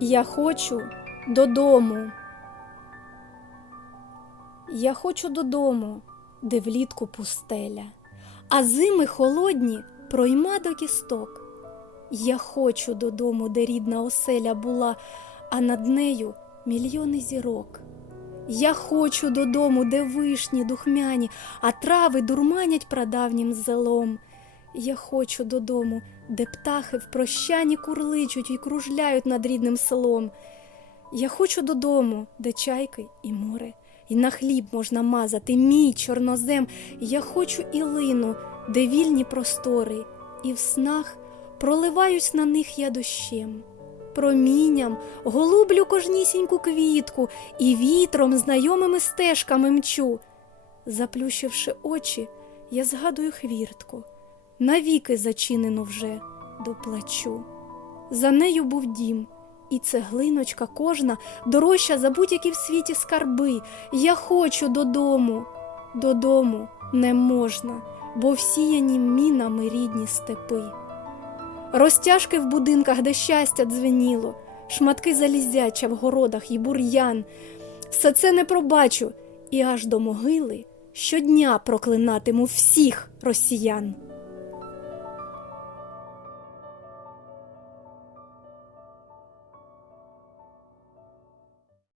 Я хочу додому. Я хочу додому, де влітку пустеля, а зими холодні пройма до кісток. Я хочу додому, де рідна оселя була, а над нею мільйони зірок. Я хочу додому, де вишні духмяні, а трави дурманять прадавнім зелом. Я хочу додому, де птахи в прощанні курличуть і кружляють над рідним селом. Я хочу додому, де чайки і море, і на хліб можна мазати мій чорнозем. Я хочу ілину, де вільні простори, і в снах проливаюсь на них я дощем. Промінням голублю кожнісіньку квітку і вітром знайомими стежками мчу. Заплющивши очі, я згадую хвіртку, навіки зачинену вже доплачу. За нею був дім, і цеглиночка кожна дорожча за будь-які в світі скарби. Я хочу додому, додому не можна, бо всіяні мінами рідні степи. Розтяжки в будинках, де щастя дзвеніло, шматки залізяча в городах і бур'ян. Все це не пробачу, і аж до могили щодня проклинатиму всіх росіян.